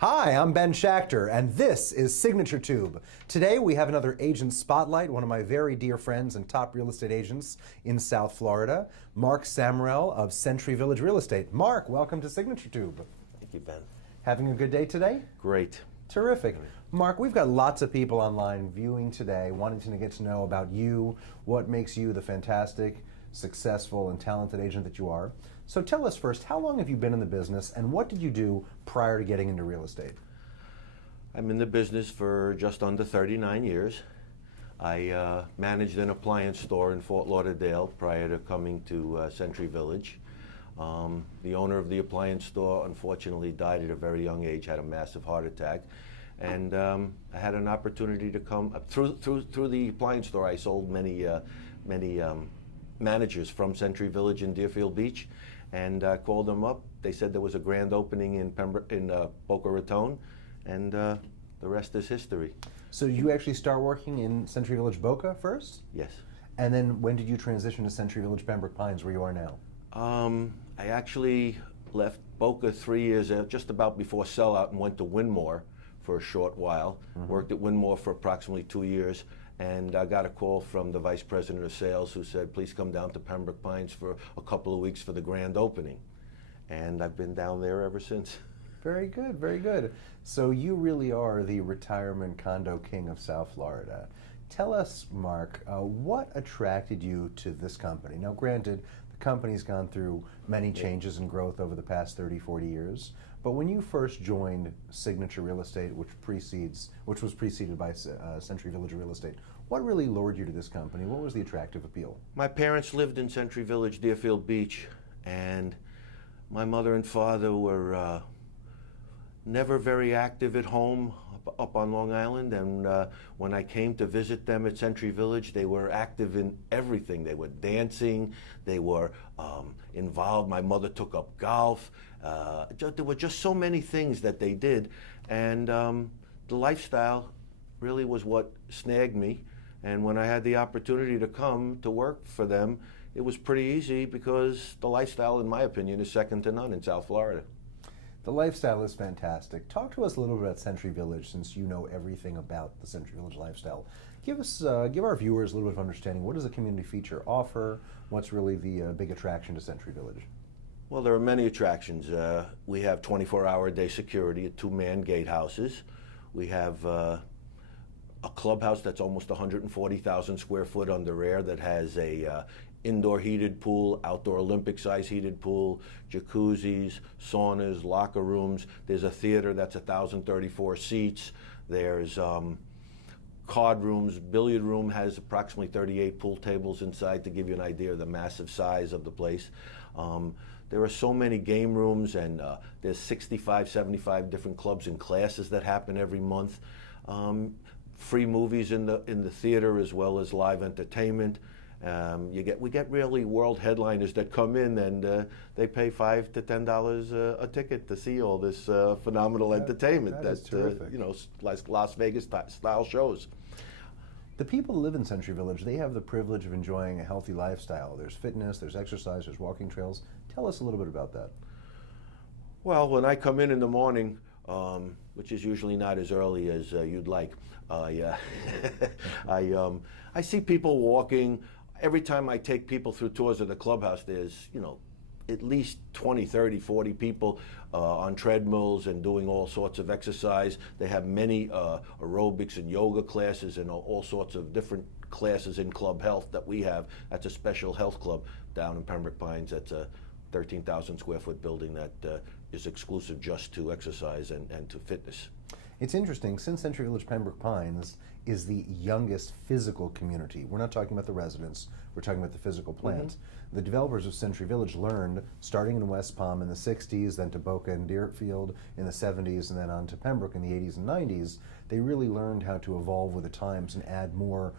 Hi, I'm Ben Schachter, and this is Signature Tube. Today we have another agent spotlight, one of my very dear friends and top real estate agents in South Florida, Mark Samarel of Century Village Real Estate. Mark, welcome to Signature Tube. Thank you, Ben. Having a good day today? Great. Terrific. Mark, we've got lots of people online viewing today, wanting to get to know about you, what makes you the fantastic, successful, and talented agent that you are. So tell us first, how long have you been in the business, and what did you do prior to getting into real estate? I'm in the business for just under 39 years. I managed an appliance store in Fort Lauderdale prior to coming to Century Village. The owner of the appliance store unfortunately died at a very young age, had a massive heart attack. And I had an opportunity to come through the appliance store. I sold many managers from Century Village in Deerfield Beach, and called them up. They said there was a grand opening in Pembroke, in Boca Raton, and the rest is history. So you actually start working in Century Village Boca first? Yes. And then when did you transition to Century Village Pembroke Pines, where you are now? I actually left Boca 3 years, just about before sellout, and went to Winmore for a short while. Worked at Winmore for approximately 2 years, and I got a call from the vice president of sales who said, please come down to Pembroke Pines for a couple of weeks for the grand opening. And I've been down there ever since. Very good, very good. So you really are the retirement condo king of South Florida. Tell us, Mark, what attracted you to this company? Now, granted, the company's gone through many changes and growth over the past 30, 40 years, but when you first joined Signature Real Estate, which was preceded by Century Village Real Estate, what really lured you to this company? What was the attractive appeal? My parents lived in Century Village, Deerfield Beach, and my mother and father were never very active at home up on Long Island, and when I came to visit them at Century Village, they were active in everything. They were dancing, they were involved. My mother took up golf. There were just so many things that they did, and the lifestyle really was what snagged me. And when I had the opportunity to come to work for them, it was pretty easy because the lifestyle, in my opinion, is second to none in South Florida. The lifestyle is fantastic. Talk to us a little bit about Century Village, since you know everything about the Century Village lifestyle. Give our viewers a little bit of understanding. What does a community feature offer? What's really the big attraction to Century Village? Well, there are many attractions. We have 24-hour-a-day security at 2-man gatehouses. We have a clubhouse that's almost 140,000 square foot under air that has a indoor heated pool, outdoor Olympic-size heated pool, jacuzzis, saunas, locker rooms. There's a theater that's 1,034 seats. There's card rooms. Billiard room has approximately 38 pool tables inside, to give you an idea of the massive size of the place. There are so many game rooms, and there's 65, 75 different clubs and classes that happen every month. Free movies in the theater, as well as live entertainment. We get really world headliners that come in, and they pay $5 to $10 a ticket to see all this phenomenal entertainment. That is terrific. Like Las Vegas style shows. The people who live in Century Village, they have the privilege of enjoying a healthy lifestyle. There's fitness, there's exercise, there's walking trails. Tell us a little bit about that. Well, when I come in the morning, which is usually not as early as you'd like, I see people walking. Every time I take people through tours of the clubhouse, there's, at least 20, 30, 40 people on treadmills and doing all sorts of exercise. They have many aerobics and yoga classes and all sorts of different classes in Club Health that we have. That's a special health club down in Pembroke Pines. That's a 13,000 square foot building that is exclusive just to exercise and to fitness. It's interesting, since Century Village Pembroke Pines is the youngest physical community. We're not talking about the residents, we're talking about the physical plant. The developers of Century Village learned, starting in West Palm in the 60s, then to Boca and Deerfield in the 70s, and then on to Pembroke in the 80s and 90s, they really learned how to evolve with the times and add more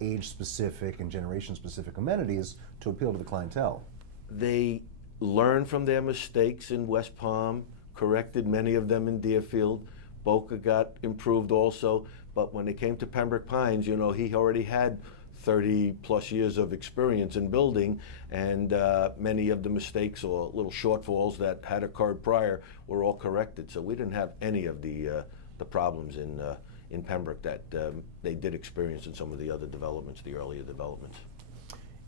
age-specific and generation-specific amenities to appeal to the clientele. They learned from their mistakes in West Palm, corrected many of them in Deerfield. Boca got improved also, but when it came to Pembroke Pines, he already had 30 plus years of experience in building, and many of the mistakes or little shortfalls that had occurred prior were all corrected. So we didn't have any of the problems in Pembroke that they did experience in some of the other developments, the earlier developments.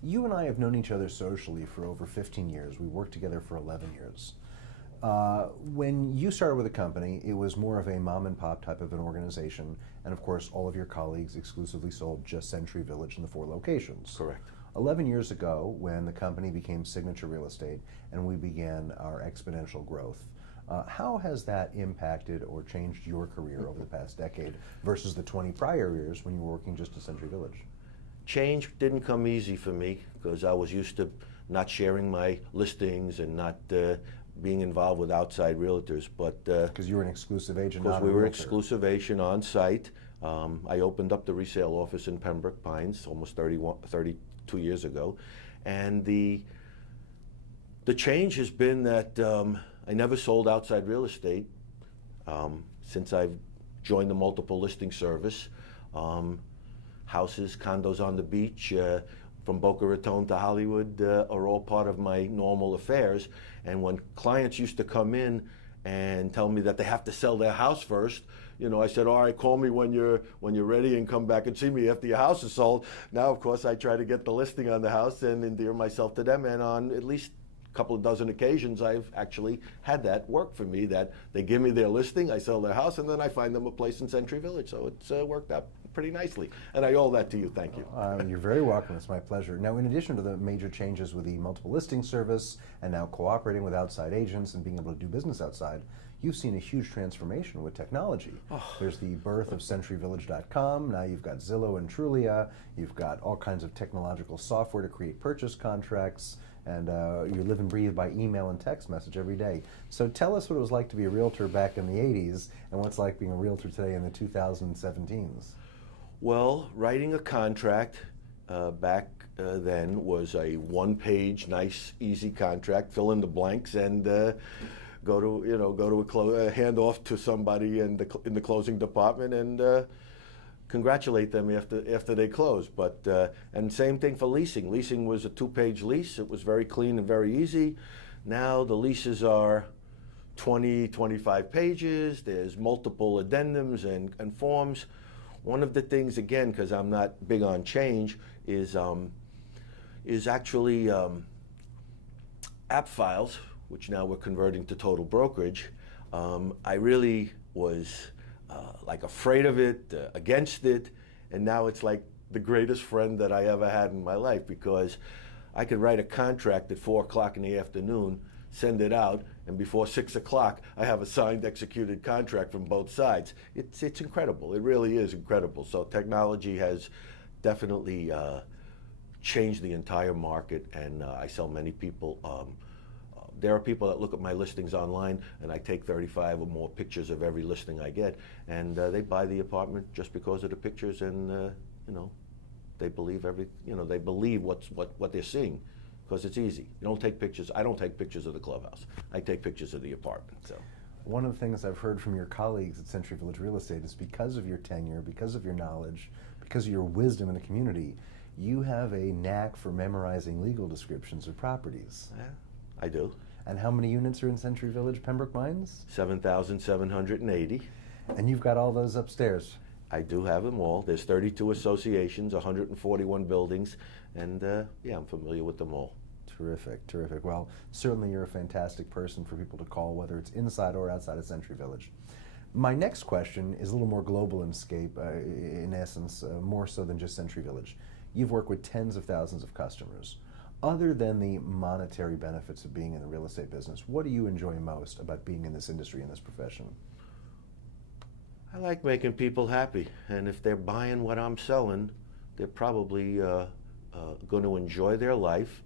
You and I have known each other socially for over 15 years. We worked together for 11 years. When you started with the company, it was more of a mom and pop type of an organization, and of course all of your colleagues exclusively sold just Century Village in the 4 locations. Correct. 11 years ago, when the company became Signature Real Estate and we began our exponential growth, how has that impacted or changed your career over the past decade versus the 20 prior years when you were working just at Century Village? Change didn't come easy for me because I was used to not sharing my listings and not being involved with outside realtors. But because you were an exclusive agent, because not a we were realtor. exclusive agent on site, I opened up the resale office in Pembroke Pines almost 32 years ago, and the change has been that I never sold outside real estate since I've joined the multiple listing service. Houses, condos on the beach, from Boca Raton to Hollywood are all part of my normal affairs. And when clients used to come in and tell me that they have to sell their house first, I said, all right, call me when you're ready and come back and see me after your house is sold. Now, of course, I try to get the listing on the house and endear myself to them. And on at least a couple of dozen occasions, I've actually had that work for me, that they give me their listing, I sell their house, and then I find them a place in Century Village. So it's worked out pretty nicely. And I owe that to you. Thank you. You're very welcome. It's my pleasure. Now, in addition to the major changes with the multiple listing service and now cooperating with outside agents and being able to do business outside, you've seen a huge transformation with technology. There's the birth of CenturyVillage.com. Now you've got Zillow and Trulia. You've got all kinds of technological software to create purchase contracts, and you live and breathe by email and text message every day. So tell us what it was like to be a realtor back in the 80s and what's like being a realtor today in the 2017s. Well, writing a contract back then was a one-page, nice, easy contract. Fill in the blanks and go to a hand off to somebody in the closing department and congratulate them after they close. But and same thing for leasing. Leasing was a 2-page lease. It was very clean and very easy. Now the leases are 20, 25 pages. There's multiple addendums and forms. One of the things, again, because I'm not big on change, is actually app files, which now we're converting to total brokerage. I really was like afraid of it, against it, and now it's like the greatest friend that I ever had in my life, because I could write a contract at 4 o'clock in the afternoon, send it out, and before 6 o'clock, I have a signed, executed contract from both sides. It's incredible. It really is incredible. So technology has definitely changed the entire market, and I sell many people. There are people that look at my listings online, and I take 35 or more pictures of every listing I get, and they buy the apartment just because of the pictures, and they believe they believe what they're seeing. Because it's easy. You don't take pictures. I don't take pictures of the clubhouse. I take pictures of the apartment. So, one of the things I've heard from your colleagues at Century Village Real Estate is because of your tenure, because of your knowledge, because of your wisdom in the community, you have a knack for memorizing legal descriptions of properties. yeah, I do. And how many units are in Century Village, Pembroke Pines? 7,780. And you've got all those upstairs. I do have them all. There's 32 associations, 141 buildings, and yeah, I'm familiar with them all. Terrific, terrific. Well, certainly you're a fantastic person for people to call, whether it's inside or outside of Century Village. My next question is a little more global in scope, in essence, more so than just Century Village. You've worked with tens of thousands of customers. Other than the monetary benefits of being in the real estate business, what do you enjoy most about being in this industry, in this profession? I like making people happy, and if they're buying what I'm selling, they're probably going to enjoy their life.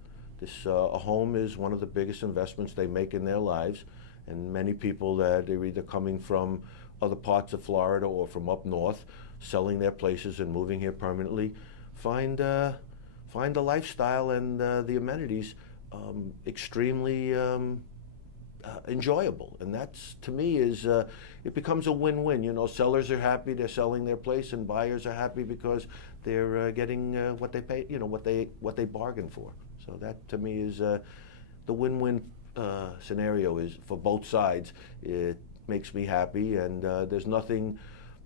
A home is one of the biggest investments they make in their lives, and many people that are either coming from other parts of Florida or from up north, selling their places and moving here permanently, find the lifestyle and the amenities extremely enjoyable, and that's to me is it becomes a win-win. You know, sellers are happy they're selling their place, and buyers are happy because they're getting what they pay. You know, what they bargained for. So that to me is the win-win scenario is for both sides. It makes me happy, and there's nothing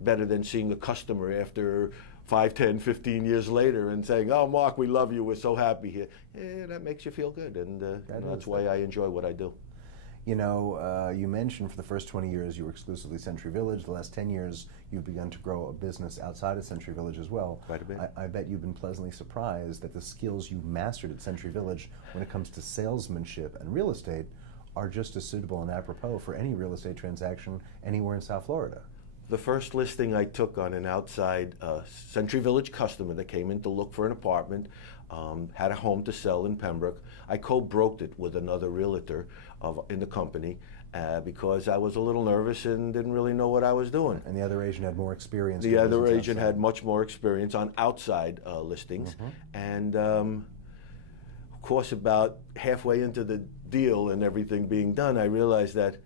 better than seeing a customer after 5, 10, 15 years later and saying, "Oh, Mark, we love you. We're so happy here." That makes you feel good, and that's why I enjoy what I do. You know, you mentioned for the first 20 years you were exclusively Century Village. The last 10 years you've begun to grow a business outside of Century Village as well. Quite a bit. I bet you've been pleasantly surprised that the skills you mastered at Century Village when it comes to salesmanship and real estate are just as suitable and apropos for any real estate transaction anywhere in South Florida. The first listing I took on an outside Century Village customer that came in to look for an apartment, had a home to sell in Pembroke. I co-broked it with another realtor in the company because I was a little nervous and didn't really know what I was doing. And the other agent had more experience. The other agent had much more experience on outside listings. And of course, about halfway into the deal and everything being done, I realized that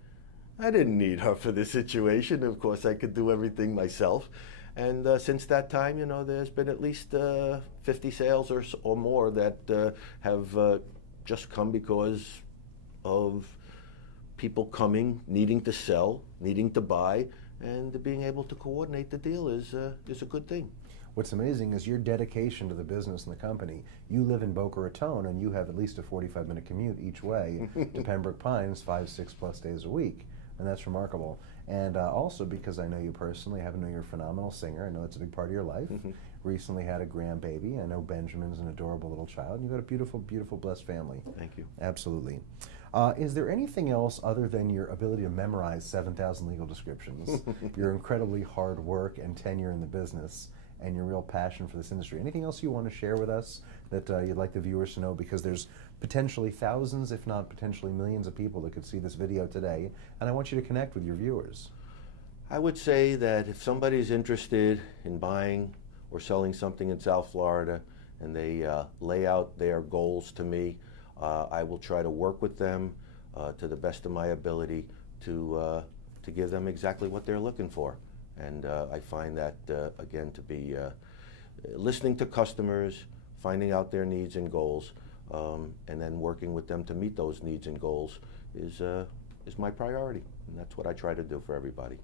I didn't need her for this situation. Of course, I could do everything myself. And since that time, you know, there's been at least 50 sales or more that have just come because of people coming, needing to sell, needing to buy, and being able to coordinate the deal is a good thing. What's amazing is your dedication to the business and the company. You live in Boca Raton, and you have at least a 45-minute commute each way to Pembroke Pines 5, 6+ days a week. And that's remarkable. And also because I know you personally, I happen to know you're a phenomenal singer. I know it's a big part of your life. Recently had a grandbaby. I know Benjamin's an adorable little child. And you've got a beautiful, beautiful, blessed family. Thank you. Absolutely. Is there anything else other than your ability to memorize 7,000 legal descriptions, your incredibly hard work and tenure in the business, and your real passion for this industry? Anything else you want to share with us that you'd like the viewers to know? Because there's potentially thousands, if not potentially millions of people that could see this video today, and I want you to connect with your viewers. I would say that if somebody's interested in buying or selling something in South Florida and they lay out their goals to me, I will try to work with them to the best of my ability to give them exactly what they're looking for. And I find that, again, to be listening to customers, finding out their needs and goals, and then working with them to meet those needs and goals is my priority. And that's what I try to do for everybody.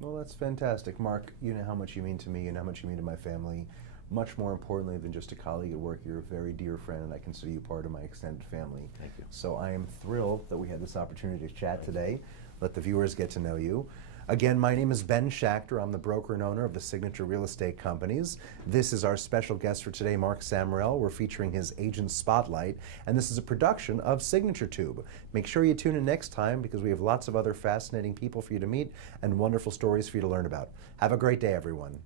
Well, that's fantastic. Mark, you know how much you mean to me and how much you mean to my family. Much more importantly than just a colleague at work, you're a very dear friend, and I consider you part of my extended family. Thank you. So I am thrilled that we had this opportunity to chat today, let the viewers get to know you. Again, my name is Ben Schachter. I'm the broker and owner of the Signature Real Estate Companies. This is our special guest for today, Mark Samarel. We're featuring his Agent Spotlight, and this is a production of Signature Tube. Make sure you tune in next time because we have lots of other fascinating people for you to meet and wonderful stories for you to learn about. Have a great day, everyone.